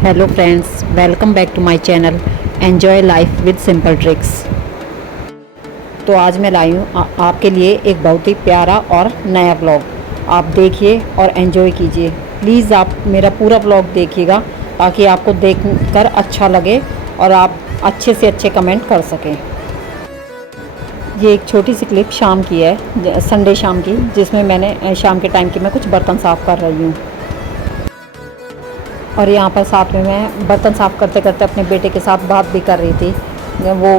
Hello friends, welcome back to my channel enjoy life with simple tricks. तो आज मैं लाई हूँ आपके लिए एक बहुत ही प्यारा और नया ब्लॉग। आप देखिए और एंजॉय कीजिए। प्लीज़ आप मेरा पूरा ब्लॉग देखिएगा ताकि आपको देखकर अच्छा लगे और आप अच्छे से अच्छे कमेंट कर सकें। ये एक छोटी सी क्लिप शाम की है, संडे शाम की, जिसमें मैंने शाम के टाइम की मैं कुछ बर्तन साफ़ कर रही हूँ। और यहाँ पर साथ में मैं बर्तन साफ़ करते करते अपने बेटे के साथ बात भी कर रही थी। वो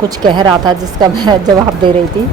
कुछ कह रहा था जिसका मैं जवाब दे रही थी।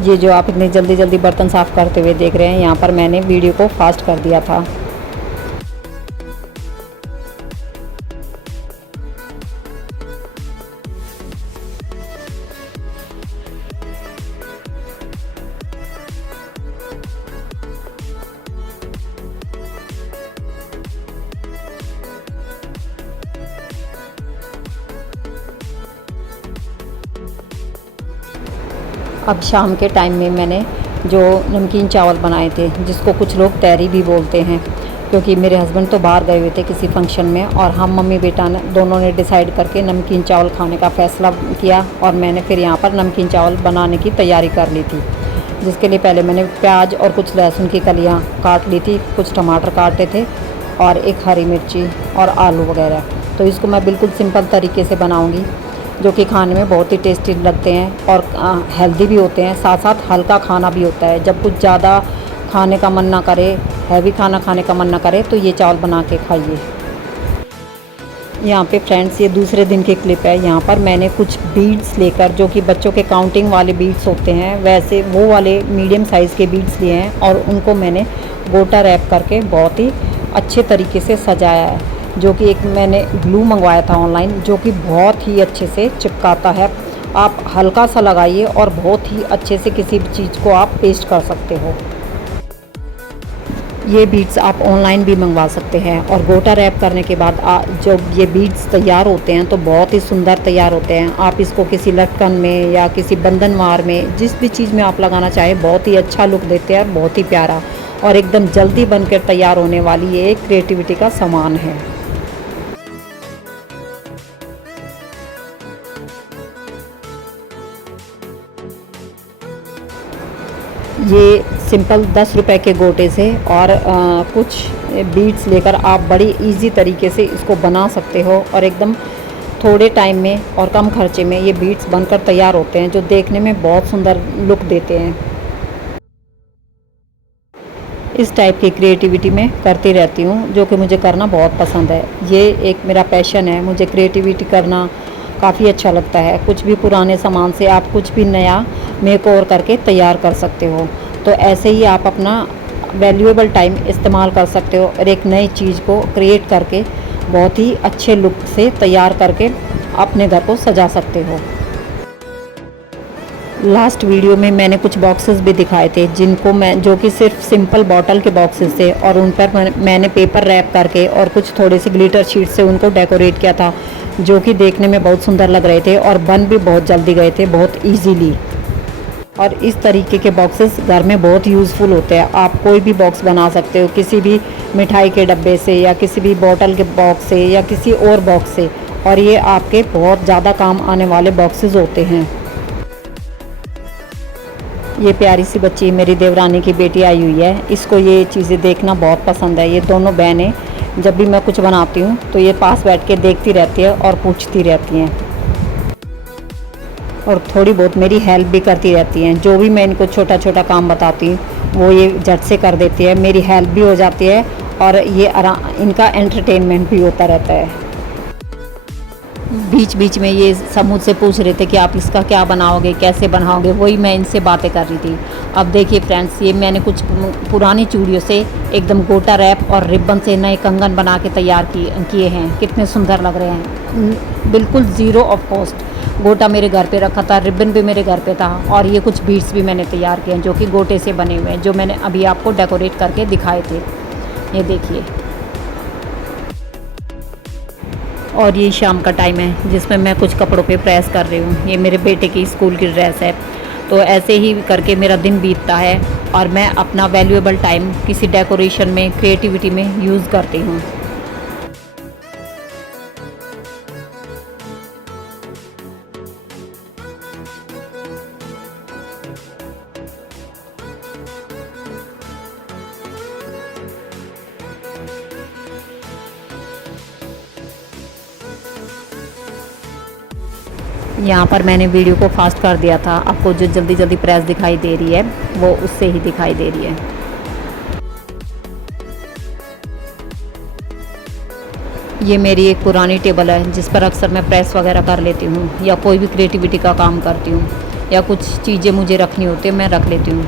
ये जो आप इतनी जल्दी जल्दी बर्तन साफ़ करते हुए देख रहे हैं, यहाँ पर मैंने वीडियो को फास्ट कर दिया था। अब शाम के टाइम में मैंने जो नमकीन चावल बनाए थे, जिसको कुछ लोग तहरी भी बोलते हैं, क्योंकि मेरे हस्बैंड तो बाहर गए हुए थे किसी फंक्शन में और हम मम्मी बेटा ने दोनों ने डिसाइड करके नमकीन चावल खाने का फ़ैसला किया। और मैंने फिर यहाँ पर नमकीन चावल बनाने की तैयारी कर ली थी, जिसके लिए पहले मैंने प्याज और कुछ लहसुन की कलियाँ काट ली थी, कुछ टमाटर काटे थे और एक हरी मिर्ची और आलू वगैरह। तो इसको मैं बिल्कुल सिंपल तरीके से बनाऊँगी, जो कि खाने में बहुत ही टेस्टी लगते हैं और हेल्दी भी होते हैं। साथ साथ हल्का खाना भी होता है। जब कुछ ज़्यादा खाने का मन ना करे, हैवी खाना खाने का मन ना करे, तो ये चावल बना के खाइए। यहाँ पे फ्रेंड्स, ये दूसरे दिन की क्लिप है। यहाँ पर मैंने कुछ बीड्स लेकर, जो कि बच्चों के काउंटिंग वाले बीड्स होते हैं, वैसे वो वाले मीडियम साइज़ के बीड्स लिए हैं और उनको मैंने गोटा रैप करके बहुत ही अच्छे तरीके से सजाया है। जो कि एक मैंने ग्लू मंगवाया था ऑनलाइन, जो कि बहुत ही अच्छे से चिपकाता है। आप हल्का सा लगाइए और बहुत ही अच्छे से किसी भी चीज़ को आप पेस्ट कर सकते हो। ये बीड्स आप ऑनलाइन भी मंगवा सकते हैं। और गोटा रैप करने के बाद जब ये बीड्स तैयार होते हैं तो बहुत ही सुंदर तैयार होते हैं। आप इसको किसी लटकन में या किसी बंधनवार में, जिस भी चीज़ में आप लगाना चाहें, बहुत ही अच्छा लुक देते हैं और बहुत ही प्यारा और एकदम जल्दी बनकर तैयार होने वाली ये एक क्रिएटिविटी का सामान है। ये सिंपल 10 रुपए के गोटे से और कुछ बीड्स लेकर आप बड़ी इजी तरीके से इसको बना सकते हो और एकदम थोड़े टाइम में और कम खर्चे में ये बीड्स बनकर तैयार होते हैं, जो देखने में बहुत सुंदर लुक देते हैं। इस टाइप की क्रिएटिविटी मैं करती रहती हूँ, जो कि मुझे करना बहुत पसंद है। ये एक मेरा पैशन है, मुझे क्रिएटिविटी करना काफ़ी अच्छा लगता है। कुछ भी पुराने सामान से आप कुछ भी नया मेकओवर करके तैयार कर सकते हो। तो ऐसे ही आप अपना वैल्यूएबल टाइम इस्तेमाल कर सकते हो और एक नई चीज़ को क्रिएट करके बहुत ही अच्छे लुक से तैयार करके अपने घर को सजा सकते हो। लास्ट वीडियो में मैंने कुछ बॉक्सेस भी दिखाए थे, जो कि सिर्फ सिंपल बॉटल के बॉक्सेस थे और उन पर मैंने पेपर रैप करके और कुछ थोड़े से ग्लिटर शीट से उनको डेकोरेट किया था, जो कि देखने में बहुत सुंदर लग रहे थे और बन भी बहुत जल्दी गए थे, बहुत इजीली। और इस तरीके के बॉक्सेस घर में बहुत यूज़फुल होते हैं। आप कोई भी बॉक्स बना सकते हो, किसी भी मिठाई के डब्बे से या किसी भी बॉटल के बॉक्स से या किसी और बॉक्स से, और ये आपके बहुत ज़्यादा काम आने वाले बॉक्सेस होते हैं। ये प्यारी सी बच्ची मेरी देवरानी की बेटी आई हुई है, इसको ये चीज़ें देखना बहुत पसंद है। ये दोनों बहनें जब भी मैं कुछ बनाती हूँ तो ये पास बैठ के देखती रहती है और पूछती रहती हैं और थोड़ी बहुत मेरी हेल्प भी करती रहती हैं। जो भी मैं इनको छोटा छोटा काम बताती हूँ वो ये झट से कर देती है, मेरी हेल्प भी हो जाती है और ये इनका एंटरटेनमेंट भी होता रहता है। बीच बीच में ये सब मुझसे पूछ रहे थे कि आप इसका क्या बनाओगे, कैसे बनाओगे, वही मैं इनसे बातें कर रही थी। अब देखिए फ्रेंड्स, ये मैंने कुछ पुरानी चूड़ियों से एकदम गोटा रैप और रिबन से नए कंगन बना के तैयार किए हैं। कितने सुंदर लग रहे हैं, बिल्कुल ज़ीरो ऑफ कॉस्ट। गोटा मेरे घर पे रखा था, रिबन भी मेरे घर पे था, और ये कुछ बीड्स भी मैंने तैयार किए हैं जो कि गोटे से बने हुए हैं, जो मैंने अभी आपको डेकोरेट करके दिखाए थे। ये देखिए। और ये शाम का टाइम है जिसमें मैं कुछ कपड़ों पे प्रेस कर रही हूँ। ये मेरे बेटे की स्कूल की ड्रेस है। तो ऐसे ही करके मेरा दिन बीतता है और मैं अपना वैल्यूएबल टाइम किसी डेकोरेशन में, क्रिएटिविटी में यूज़ करती हूँ। यहाँ पर मैंने वीडियो को फास्ट कर दिया था, आपको जो जल्दी जल्दी प्रेस दिखाई दे रही है वो उससे ही दिखाई दे रही है। ये मेरी एक पुरानी टेबल है जिस पर अक्सर मैं प्रेस वगैरह कर लेती हूँ, या कोई भी क्रिएटिविटी का काम करती हूँ, या कुछ चीज़ें मुझे रखनी होती है मैं रख लेती हूँ।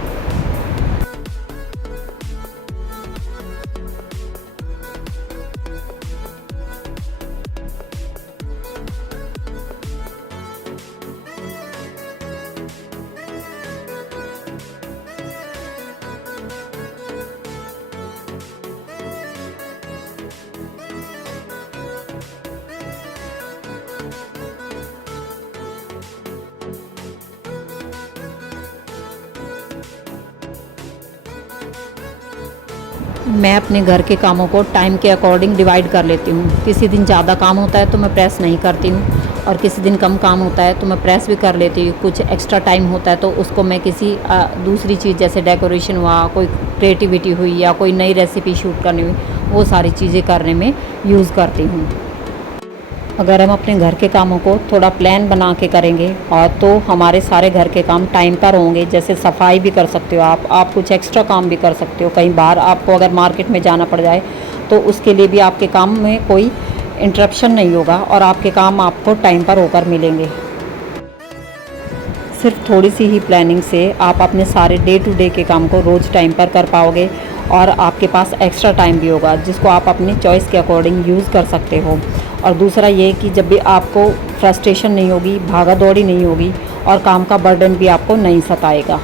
मैं अपने घर के कामों को टाइम के अकॉर्डिंग डिवाइड कर लेती हूँ। किसी दिन ज़्यादा काम होता है तो मैं प्रेस नहीं करती हूँ, और किसी दिन कम काम होता है तो मैं प्रेस भी कर लेती हूँ। कुछ एक्स्ट्रा टाइम होता है तो उसको मैं किसी दूसरी चीज़, जैसे डेकोरेशन हुआ, कोई क्रिएटिविटी हुई, या कोई नई रेसिपी शूट करनी हुई, वो सारी चीज़ें करने में यूज़ करती हूँ। अगर हम अपने घर के कामों को थोड़ा प्लान बना के करेंगे और तो हमारे सारे घर के काम टाइम पर होंगे। जैसे सफाई भी कर सकते हो आप कुछ एक्स्ट्रा काम भी कर सकते हो। कहीं बाहर आपको अगर मार्केट में जाना पड़ जाए तो उसके लिए भी आपके काम में कोई इंटरप्शन नहीं होगा और आपके काम आपको टाइम पर होकर मिलेंगे। सिर्फ थोड़ी सी ही प्लानिंग से आप अपने सारे डे टू डे के काम को रोज़ टाइम पर कर पाओगे, और आपके पास एक्स्ट्रा टाइम भी होगा जिसको आप अपनी चॉइस के अकॉर्डिंग यूज़ कर सकते हो। और दूसरा ये कि जब भी आपको फ्रस्ट्रेशन नहीं होगी, भागा दौड़ी नहीं होगी, और काम का बर्डन भी आपको नहीं सताएगा।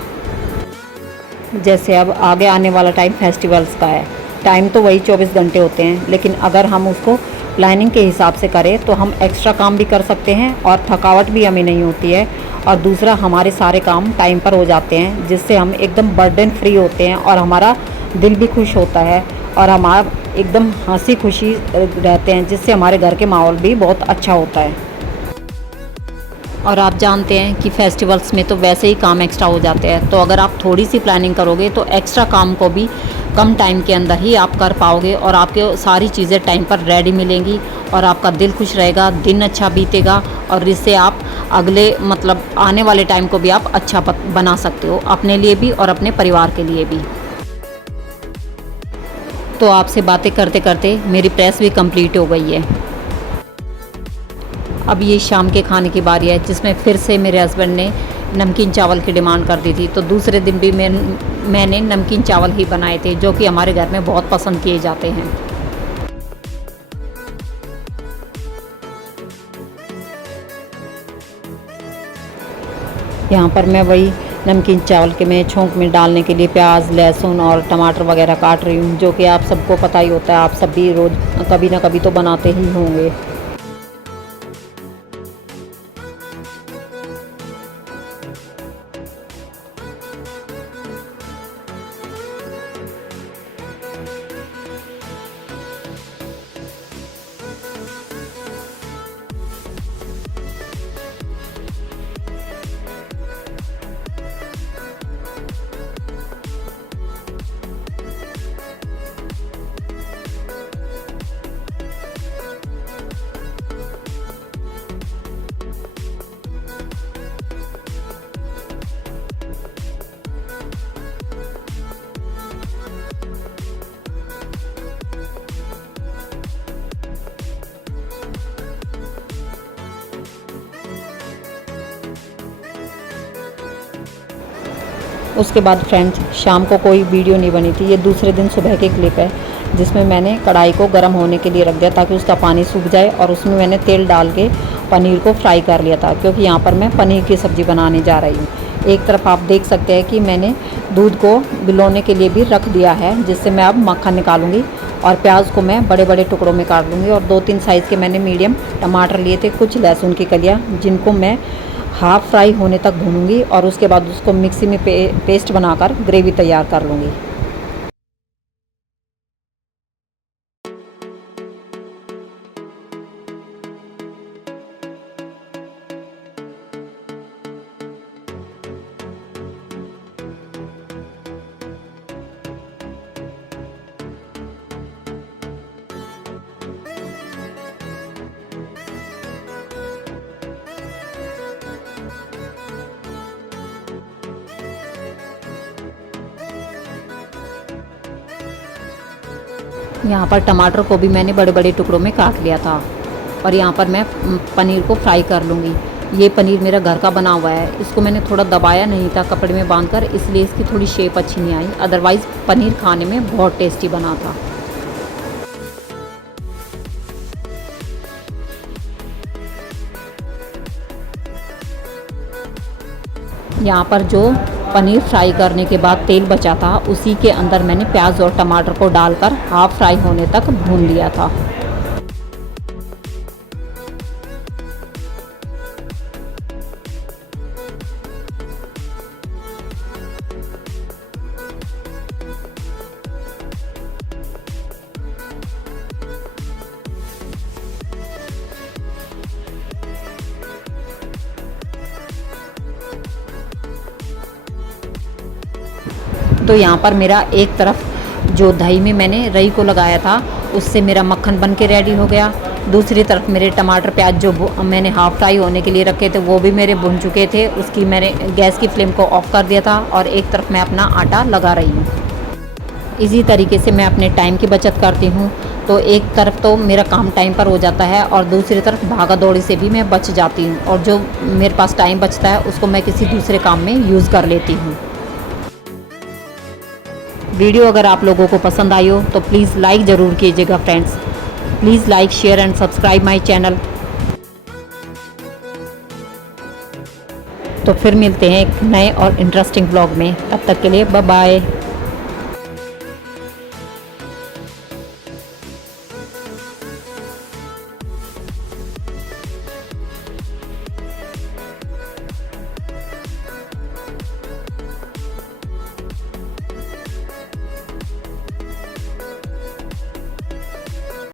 जैसे अब आगे आने वाला टाइम फेस्टिवल्स का है। टाइम तो वही 24 घंटे होते हैं, लेकिन अगर हम उसको प्लानिंग के हिसाब से करें तो हम एक्स्ट्रा काम भी कर सकते हैं और थकावट भी हमें नहीं होती है। और दूसरा, हमारे सारे काम टाइम पर हो जाते हैं जिससे हम एकदम बर्डन फ्री होते हैं और हमारा दिल भी खुश होता है, और हमारा एकदम हंसी खुशी रहते हैं, जिससे हमारे घर के माहौल भी बहुत अच्छा होता है। और आप जानते हैं कि फेस्टिवल्स में तो वैसे ही काम एक्स्ट्रा हो जाते हैं, तो अगर आप थोड़ी सी प्लानिंग करोगे तो एक्स्ट्रा काम को भी कम टाइम के अंदर ही आप कर पाओगे, और आपके सारी चीज़ें टाइम पर रेडी मिलेंगी, और आपका दिल खुश रहेगा, दिन अच्छा बीतेगा, और इससे आप अगले आने वाले टाइम को भी आप अच्छा बना सकते हो, अपने लिए भी और अपने परिवार के लिए भी। तो आपसे बातें करते करते मेरी प्रेस भी कंप्लीट हो गई है। अब ये शाम के खाने की बारी है, जिसमें फिर से मेरे हस्बैंड ने नमकीन चावल की डिमांड कर दी थी। तो दूसरे दिन भी मैंने नमकीन चावल ही बनाए थे, जो कि हमारे घर में बहुत पसंद किए जाते हैं। यहाँ पर मैं वही नमकीन चावल के में छोंक में डालने के लिए प्याज, लहसुन और टमाटर वगैरह काट रही हूँ, जो कि आप सबको पता ही होता है, आप सब भी रोज़ कभी ना कभी तो बनाते ही होंगे। उसके बाद फ्रेंड्स शाम को कोई वीडियो नहीं बनी थी, ये दूसरे दिन सुबह की क्लिप है जिसमें मैंने कढ़ाई को गर्म होने के लिए रख दिया ताकि उसका पानी सूख जाए और उसमें मैंने तेल डाल के पनीर को फ्राई कर लिया था, क्योंकि यहाँ पर मैं पनीर की सब्ज़ी बनाने जा रही हूँ। एक तरफ आप देख सकते हैं कि मैंने दूध को भिगोने के लिए भी रख दिया है, जिससे मैं अब मक्खन निकालूंगी। और प्याज को मैं बड़े बड़े टुकड़ों में काट लूँगी। और 2-3 साइज़ के मैंने मीडियम टमाटर लिए थे, कुछ लहसुन की कलियाँ, जिनको मैं हाफ़ फ्राई होने तक भूनूंगी और उसके बाद उसको मिक्सी में पेस्ट बनाकर ग्रेवी तैयार कर लूँगी। यहाँ पर टमाटर को भी मैंने बड़े बड़े टुकड़ों में काट लिया था और यहाँ पर मैं पनीर को फ्राई कर लूँगी। ये पनीर मेरा घर का बना हुआ है, इसको मैंने थोड़ा दबाया नहीं था कपड़े में बांधकर, इसलिए इसकी थोड़ी शेप अच्छी नहीं आई, अदरवाइज़ पनीर खाने में बहुत टेस्टी बना था। यहाँ पर जो पनीर फ्राई करने के बाद तेल बचा था, उसी के अंदर मैंने प्याज और टमाटर को डालकर हाफ़ फ्राई होने तक भून लिया था। तो यहाँ पर मेरा एक तरफ जो दही में मैंने रई को लगाया था, उससे मेरा मक्खन बन के रेडी हो गया। दूसरी तरफ मेरे टमाटर प्याज जो मैंने हाफ़ फ्राई होने के लिए रखे थे, वो भी मेरे भुन चुके थे। उसकी मैंने गैस की फ्लेम को ऑफ कर दिया था और एक तरफ मैं अपना आटा लगा रही हूँ। इसी तरीके से मैं अपने टाइम की बचत करती हूँ। तो एक तरफ तो मेरा काम टाइम पर हो जाता है और दूसरी तरफ भागा दौड़ी से भी मैं बच जाती हूँ, और जो मेरे पास टाइम बचता है उसको मैं किसी दूसरे काम में यूज़ कर लेती हूँ। वीडियो अगर आप लोगों को पसंद आई हो तो प्लीज़ लाइक ज़रूर कीजिएगा friends. Please like, share and subscribe my channel. तो फिर मिलते हैं एक नए और इंटरेस्टिंग ब्लॉग में, तब तक के लिए बाय बाय।